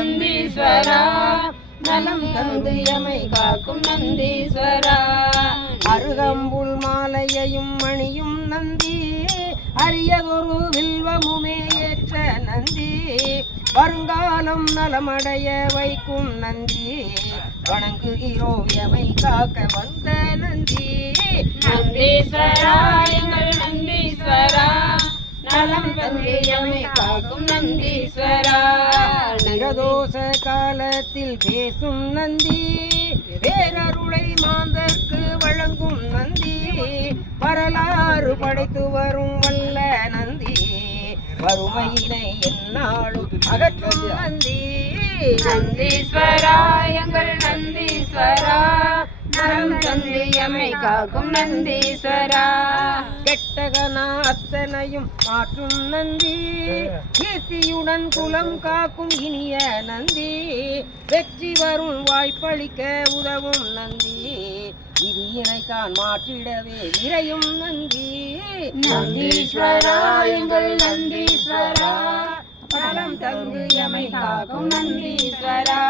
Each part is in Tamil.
நந்தீஸ்வரா நலம் தந்து எமை காக்கும் நந்தீஸ்வரா அருகம்புல் மாலையையும் மணியும் நந்தி அரியதொரு வில்வமுமே ஏற்ற நந்தி வருங்காலம் நலமடைய வைக்கும் நந்தி வணங்குகிறோம் எமை காக்க வந்த நந்தி நந்தீஸ்வரா எங்கள் நந்தீஸ்வரா நலம் தந்து எமை காக்கும் நந்தீஸ்வரா நிரதோஷ காலத்தில் பேசும் நந்தி வேரருளை மாந்தர்க்கு வழங்கும் நந்தி வரலாறு படைத்து வரும் வல்ல நந்தி வறுமையினை எந்நாளும் அகற்றும் நந்தி நந்தீஸ்வரா எங்கள் நந்தீஸ்வரா நலம் தந்து எமை காக்கும் நந்தீஸ்வரா கெட்டகனா அத்தனையும் மாற்றும் நந்தி கீர்த்தியுடன் குலம் காக்கும் இனிய நந்தி வெற்றி வரும் வாய்ப்பளிக்க உதவும் நந்தி விதியினை தான் மாற்றிடவே விரையும் நந்தி நந்தீஸ்வரா எங்கள் நந்தீஸ்வரா நலம் தந்து எமை காக்கும் நந்தீஸ்வரா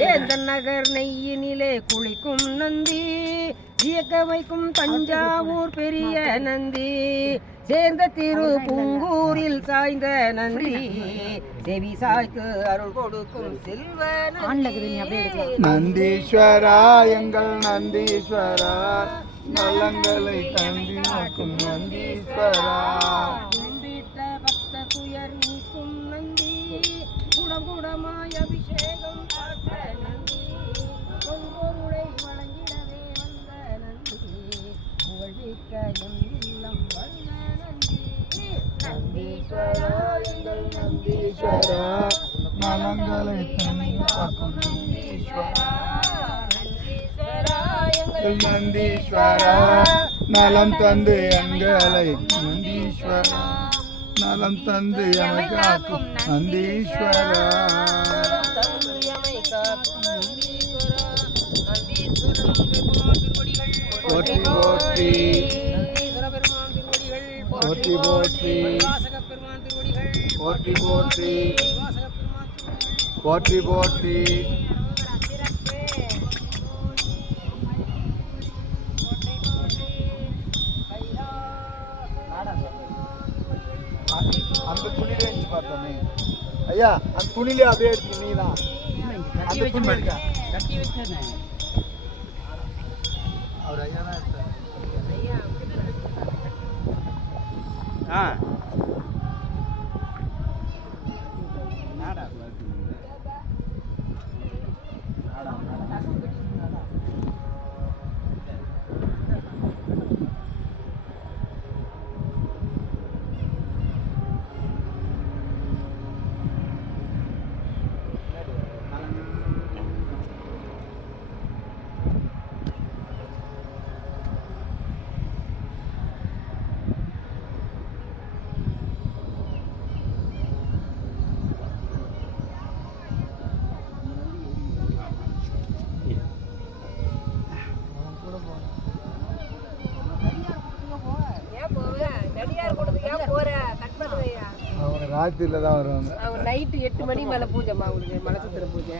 வேந்தன் நகர் நெய்யினிலே குளிக்கும் நந்தி வியக்க வைக்கும் தஞ்சாவூர் பெரிய நந்தி சேர்ந்த திரு பூங்கூரில் சாய்ந்த நந்தி செவி சாய்த்து அருள் கொடுக்கும் செல்வ நந்தீஸ்வரா எங்கள் நந்தீஸ்வரா நலங்களை தந்தி நோக்கும் நந்தீஸ்வரா பக்த துயர் நீக்கும் நந்தி குடகுடமாய் அபிஷேகம் பார்த்த நந்தி பொன்பொருளை வழங்கிடவே வந்த நந்தி புகழ்விக்க எல்லாம் வந்த நந்தி நந்தீஸ்வரா எங்கள் நந்தீஸ்வரா நலங்களை தந்தி நோக்கும் நந்தீஸ்வரா நந்தீஸ்வரா நலம் தந்து எங்களை நந்தீஸ்வரா நலம் தந்து எமை காக்கும் நந்தீஸ்வரா போற்றி போற்றி போற்றி போற்றி போற்றி போற்றி போற்றி போற்றி அந்த துணியிலே இருந்து பார்த்தோமே ஐயா அந்த துணியிலே அப்படியே இருக்கு நீ தான் அந்த துணி இருக்கா கட்டி வச்சனே அவர் ஐயா தான் ஐயா நாடா ராத்திரில தான் வருவாங்க. நைட்டு 8 மணி மேல பூஜைமா அவங்களுக்கு மலை சுத்துற பூஜை.